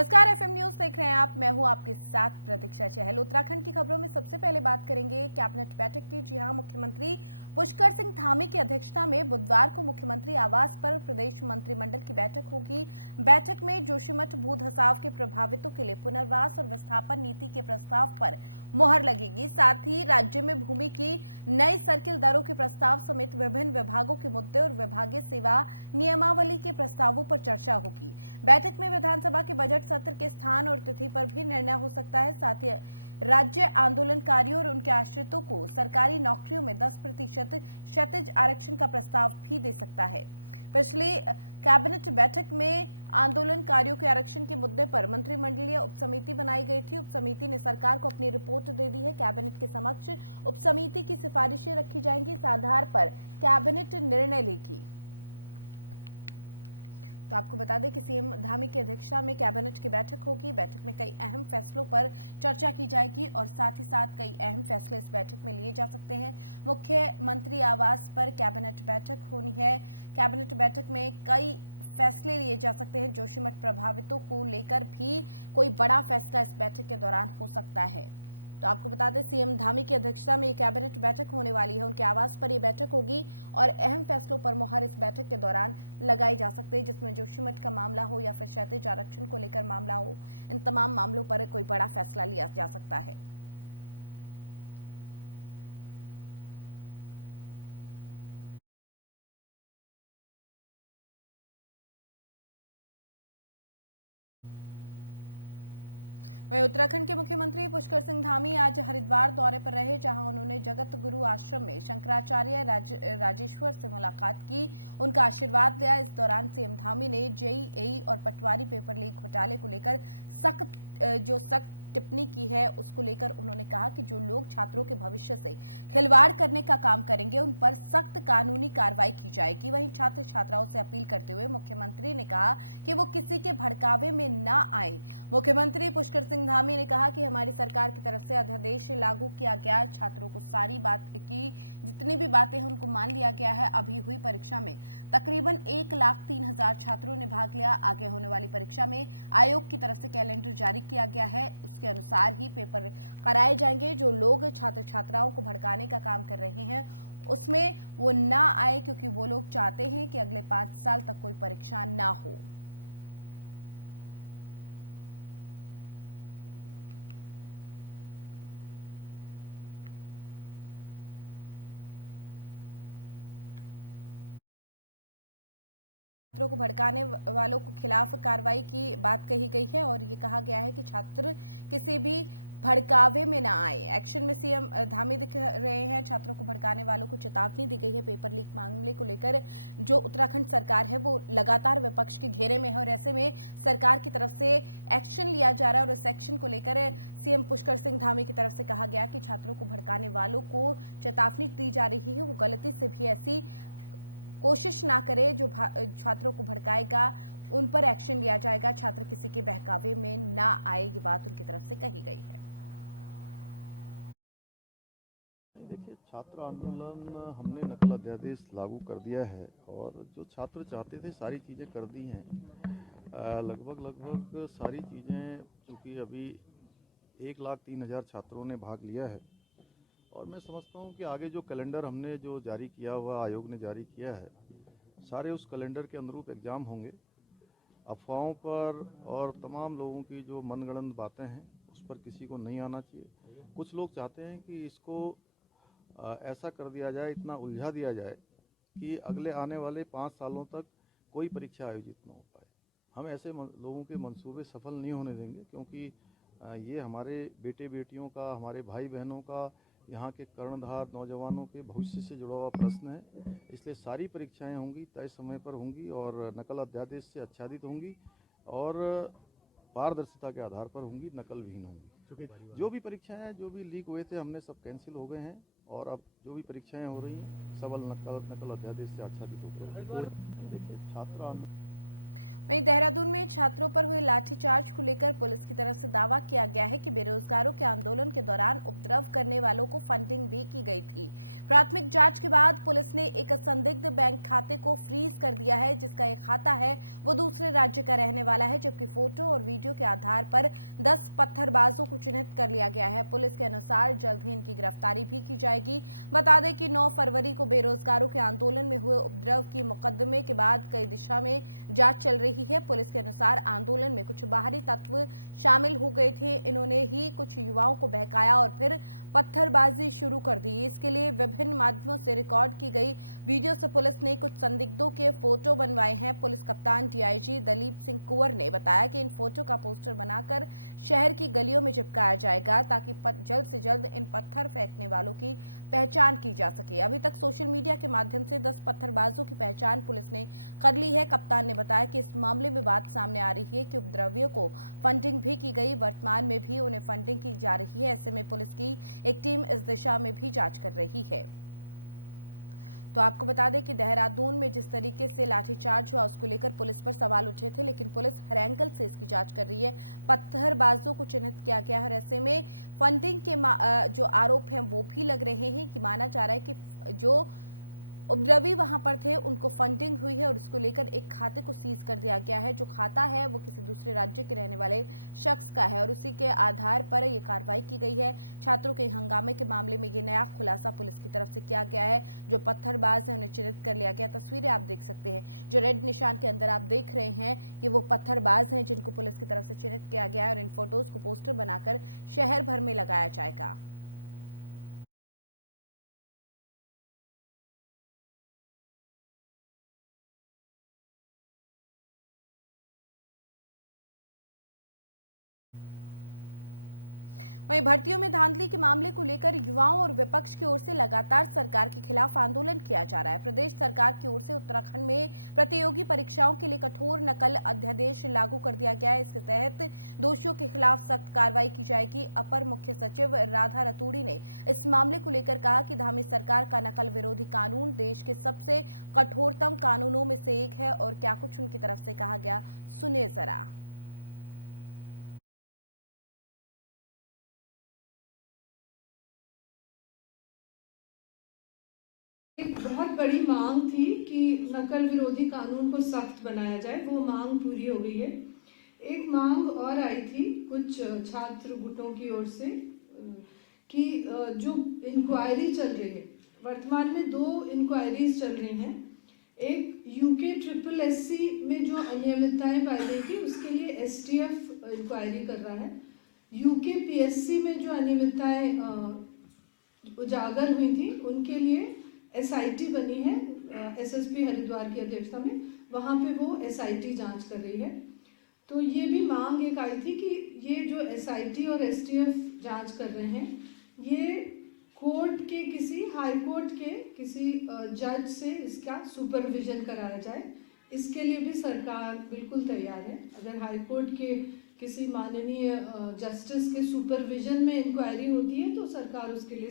नमस्कार, FM news देख रहे हैं आप। मैं हूं आपके साथ प्रतीक्षा चहल। उत्तराखंड की खबरों में सबसे पहले बात करेंगे कैबिनेट बैठक की। जी हां, मुख्यमंत्री पुष्कर सिंह धामी की अध्यक्षता में बुधवार को मुख्यमंत्री आवास पर प्रदेश मंत्रिमंडल की बैठक होगी। बैठक में जोशीमठ भू धसाव के प्रभावितों के लिए पुनर्वास और विस्थापन नीति के प्रस्ताव पर मुहर लगेगी। साथ ही राज्य में भूमि की नई सर्किल दरों के प्रस्ताव समेत विभिन्न विभागों के मुद्दे और विभागीय सेवा नियमावली के प्रस्तावों पर चर्चा होगी। बैठक में विधानसभा के बजट सत्र के स्थान और तिथि पर भी निर्णय हो सकता है। साथ ही राज्य आंदोलनकारियों और उनके आश्रितों को सरकारी नौकरियों में 10% क्षैतिज आरक्षण का प्रस्ताव भी दे सकता है। पिछली कैबिनेट बैठक में आंदोलनकारियों के आरक्षण के मुद्दे पर मंत्रिमंडलीय उपसमिति बनाई गई थी। उपसमिति ने सरकार को अपनी रिपोर्ट दे दी है। कैबिनेट के समक्ष उपसमिति की सिफारिशें रखी जाएंगी। इस आधार पर कैबिनेट निर्णय लेगी। तो आपको बता दें कि सीएम धामी की अध्यक्षता में कैबिनेट की बैठक होगी। बैठक में कई अहम फैसलों पर चर्चा की जाएगी और साथ ही साथ कई अहम फैसले इस बैठक में लिए जा सकते हैं। मुख्यमंत्री आवास पर कैबिनेट बैठक होनी है। कैबिनेट बैठक में कई फैसले लिए जा सकते हैं। जोशीमठ प्रभावितों को लेकर भी कोई बड़ा फैसला इस बैठक के दौरान हो सकता है। तो आपको बता दें, सीएम धामी की अध्यक्षता में कैबिनेट बैठक होने वाली है। उनके आवास पर यह बैठक होगी और अहम फैसलों पर मुहर इस बैठक के दौरान लगाई जा सकती है, जिसमें जोशीमठ का मामला हो या फिर क्षैतिज आरक्षण को लेकर मामला हो, इन तमाम मामलों पर कोई बड़ा फैसला लिया जा सकता है। वहीं उत्तराखंड के मुख्यमंत्री पुष्कर सिंह धामी आज हरिद्वार दौरे पर रहे, जहां उन्होंने जगत गुरु आश्रम में शंकराचार्य राजेश्वर से मुलाकात की, उनका आशीर्वाद लिया। इस दौरान सीएम धामी ने जेईई और पटवारी पेपर लीक घोटाले को लेकर सख्त टिप्पणी की है। उसको लेकर उन्होंने कहा कि जो लोग छात्रों के भविष्य से खिलवाड़ करने का काम करेंगे, उन पर सख्त कानूनी कार्रवाई की जाएगी। वहीं छात्र छात्राओं से अपील करते हुए मुख्यमंत्री ने कहा कि वो किसी के भड़कावे में ना आए। मुख्यमंत्री पुष्कर सिंह धामी ने कहा कि हमारी सरकार की तरफ से अध्यादेश लागू किया गया। छात्रों को सारी बात की जितनी भी बातें हैं उनको मान लिया गया है। अभी हुई परीक्षा में तकरीबन 1,03,000 छात्रों ने भाग लिया। आगे होने वाली परीक्षा में आयोग की तरफ से कैलेंडर जारी किया गया है, के अनुसार ही पेपर कराए जाएंगे। जो लोग छात्र छात्राओं को भड़काने का काम कर रहे हैं उसमें वो ना आए, क्योंकि वो लोग चाहते हैं कि अगले 5 साल तक कोई परीक्षा ना हो। छात्रों को भड़काने वालों को खिलाफ कार्रवाई की बात कही गई है और ये कहा गया है कि छात्र किसी भी भड़कावे में ना आए। एक्शन में सीएम धामी दिख रहे हैं। छात्रों को भड़काने वालों को चेतावनी दी गई है। पेपर लीक मामले को लेकर जो उत्तराखंड सरकार है वो लगातार विपक्ष के घेरे में है और ऐसे में सरकार की तरफ से एक्शन लिया जा रहा है और इस एक्शन को लेकर सीएम पुष्कर सिंह धामी की तरफ से कहा गया कि छात्रों को भड़काने वालों को चेतावनी दी जा रही है, वो गलती से भी ऐसी कोशिश ना करे। जो छात्रों को भड़काएगा उन पर एक्शन लिया जाएगा। छात्र किसी के बहकावे में ना आए, ये बात उनकी तरफ से कही गई है। देखिए, छात्र आंदोलन हमने नकल अध्यादेश लागू कर दिया है और जो छात्र चाहते थे सारी चीज़ें कर दी हैं। लगभग सारी चीज़ें, चूँकि अभी 1,03,000 छात्रों ने भाग लिया है और मैं समझता हूँ कि आगे जो कैलेंडर हमने जो जारी किया हुआ, आयोग ने जारी किया है, सारे उस कैलेंडर के अनुरूप एग्ज़ाम होंगे। अफवाहों पर और तमाम लोगों की जो मनगढ़ंत बातें हैं उस पर किसी को नहीं आना चाहिए। कुछ लोग चाहते हैं कि इसको ऐसा कर दिया जाए, इतना उलझा दिया जाए कि अगले आने वाले 5 सालों तक कोई परीक्षा आयोजित न हो पाए। हम ऐसे लोगों के मंसूबे सफल नहीं होने देंगे, क्योंकि ये हमारे बेटे बेटियों का, हमारे भाई बहनों का, यहाँ के कर्णधार नौजवानों के भविष्य से जुड़ा हुआ प्रश्न है। इसलिए सारी परीक्षाएं होंगी, तय समय पर होंगी और नकल अध्यादेश से आच्छादित होंगी और पारदर्शिता के आधार पर होंगी, नकल विहीन होंगी। जो भी परीक्षाएं जो भी लीक हुए थे हमने सब कैंसिल हो गए हैं और अब जो भी परीक्षाएं हो रही हैं सब नकल अध्यादेश से आच्छादित हो गए। छात्र वहीं देहरादून में छात्रों पर हुए लाठीचार्ज को लेकर पुलिस की तरफ से दावा किया गया है कि बेरोजगारों के आंदोलन के दौरान उपद्रव करने वालों को फंडिंग भी की गई थी। प्राथमिक जांच के बाद पुलिस ने एक संदिग्ध बैंक खाते को फ्रीज कर दिया है, जिसका एक खाता है वो दूसरे राज्य का रहने वाला है, जबकि फोटो और वीडियो के आधार पर 10 पत्थरबाजों को चिन्हित कर लिया गया है। पुलिस के अनुसार जल्द ही इनकी गिरफ्तारी भी की जाएगी। बता दें कि 9 फरवरी को बेरोजगारों के आंदोलन में हुए उपद्रव की मुकदमे के बाद कई दिशा में जांच चल रही है। पुलिस के अनुसार आंदोलन में कुछ बाहरी तत्व शामिल हो गए थे। इन्होंने ही कुछ युवाओं को बहकाया और फिर पत्थरबाजी शुरू कर दी। इसके लिए विभिन्न माध्यमों से रिकॉर्ड की गई वीडियो से पुलिस ने कुछ संदिग्धों के फोटो बनवाए हैं। पुलिस कप्तान डीआईजी दलीप सिंह कुंवर ने बताया कि इन फोटो का पोस्टर बनाकर शहर की गलियों में चिपकाया जाएगा, ताकि जल्द से जल्द इन पत्थर फेंकने वालों की पहचान की जा सके। अभी तक सोशल मीडिया के माध्यम से 10 पत्थरबाजों की पहचान पुलिस ने कर ली है। कप्तान ने बताया कि इस मामले में बात सामने आ रही है कि उपद्रवियों को फंडिंग भी की गई, वर्तमान में भी उन्हें फंडिंग की जा रही है। ऐसे में पुलिस की एक टीम इस दिशा में भी जांच कर रही है। तो आपको बता दें कि देहरादून में जिस तरीके से लाठीचार्ज हुआ उसको लेकर पुलिस पर सवाल उठे थे, लेकिन पुलिस हर एंगल से इसकी जांच कर रही है। पत्थरबाजों को चिन्हित किया गया है और ऐसे में फंडिंग के जो आरोप हैं वो भी लग रहे हैं कि माना जा रहा है कि जो उपद्रवी वहां पर थे उनको फंडिंग हुई है और इसको लेकर एक खाते को सीज कर दिया गया है। जो खाता है वो किसी दूसरे राज्य के रहने वाले शख्स का है और उसी के आधार पर ये कार्रवाई की गई है। छात्रों के हंगामे के मामले में ये नया खुलासा पुलिस की तरफ से किया गया है। जो पत्थरबाज है उन्हें चिन्हित कर लिया गया। तस्वीरें आप देख सकते हैं, जो रेड निशान के अंदर आप देख रहे हैं, ये वो पत्थरबाज हैं जिनको पुलिस की तरफ से चिन्हित किया गया है और इन फोटोज को पोस्टर बनाकर शहर भर में लगाया जाएगा। वहीं भर्तियों में धांधली के मामले को लेकर युवाओं और विपक्ष की ओर से लगातार सरकार के खिलाफ आंदोलन किया जा रहा है। प्रदेश सरकार की ओर से उत्तराखंड में प्रतियोगी परीक्षाओं के लिए कठोर नकल अध्यादेश लागू कर दिया गया है। इसके तहत दोषियों के खिलाफ सख्त कार्रवाई की जाएगी। अपर मुख्य सचिव राधा रतूड़ी ने इस मामले को लेकर कहा कि धामी सरकार का नकल विरोधी कानून देश के सबसे कठोरतम कानूनों में से एक है और क्या कुछ उनकी तरफ से कहा गया, सुनिए जरा। एक बहुत बड़ी मांग थी कि नकल विरोधी कानून को सख्त बनाया जाए, वो मांग पूरी हो गई है। एक मांग और आई थी कुछ छात्र गुटों की ओर से कि जो इंक्वायरी चल रही है, वर्तमान में 2 इंक्वायरीज चल रही हैं। एक यूके SSSC में जो अनियमितताएं पाई गई थी उसके लिए STF इंक्वायरी कर रहा है। यूके PSC में जो अनियमितताएं उजागर हुई थी उनके लिए SIT बनी है SSP हरिद्वार की अध्यक्षता में, वहाँ पे वो SIT जांच कर रही है। तो ये भी मांग एक आई थी कि ये जो SIT और STF जांच कर रहे हैं, ये कोर्ट के किसी हाई कोर्ट के किसी जज से इसका सुपरविजन कराया जाए। इसके लिए भी सरकार बिल्कुल तैयार है। अगर हाई कोर्ट के किसी माननीय जस्टिस के सुपरविजन में इंक्वायरी होती है तो सरकार उसके लिए